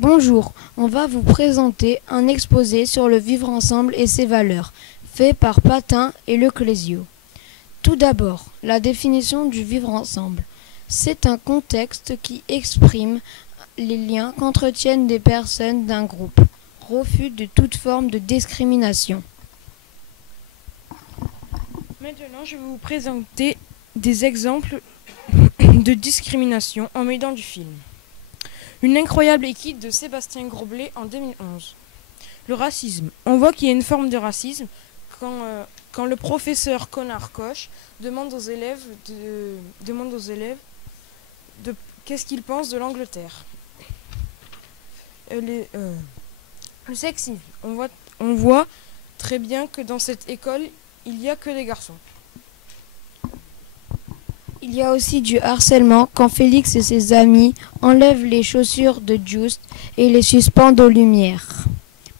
Bonjour, on va vous présenter un exposé sur le vivre ensemble et ses valeurs, fait par Patin et Leclésio. Tout d'abord, la définition du vivre ensemble. C'est un contexte qui exprime les liens qu'entretiennent des personnes d'un groupe. Refus de toute forme de discrimination. Maintenant, je vais vous présenter des exemples de discrimination en m'aidant du film. Une incroyable équipe de Sébastien Groblet en 2011. Le racisme. On voit qu'il y a une forme de racisme quand le professeur Connard Coche demande aux élèves de qu'est-ce qu'ils pensent de l'Angleterre. Le sexisme. On voit très bien que dans cette école, il n'y a que des garçons. Il y a aussi du harcèlement quand Félix et ses amis enlèvent les chaussures de Just et les suspendent aux lumières.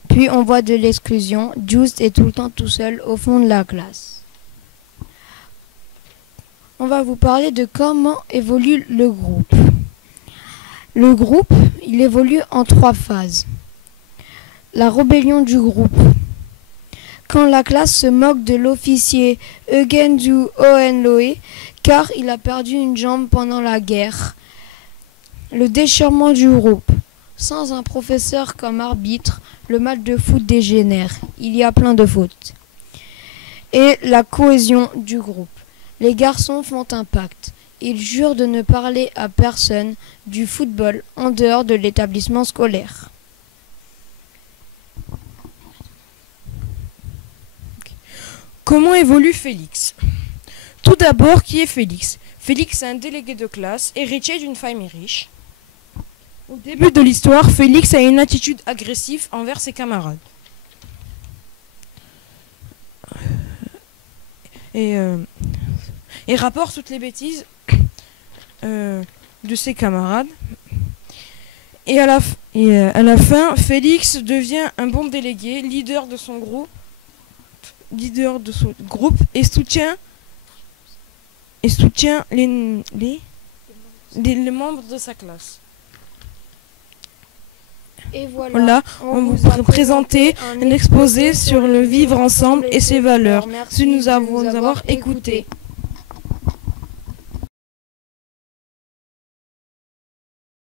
Puis on voit de l'exclusion, Just est tout le temps tout seul au fond de la classe. On va vous parler de comment évolue le groupe. Le groupe, il évolue en 3 phases. La rébellion du groupe. Quand la classe se moque de l'officier Eugen du Hohenlohe car il a perdu une jambe pendant la guerre. Le déchirement du groupe. Sans un professeur comme arbitre, le match de foot dégénère. Il y a plein de fautes. Et la cohésion du groupe. Les garçons font un pacte. Ils jurent de ne parler à personne du football en dehors de l'établissement scolaire. Comment évolue Félix ? Tout d'abord, qui est Félix ? Félix est un délégué de classe, héritier d'une famille riche. Au début de l'histoire, Félix a une attitude agressive envers ses camarades. Et rapporte toutes les bêtises de ses camarades. Et à la fin, Félix devient un bon délégué, leader de son groupe et soutient les membres de sa classe. Et Voilà, on vous a présenté un exposé sur le vivre ensemble et ses valeurs. Merci de nous avoir écoutés.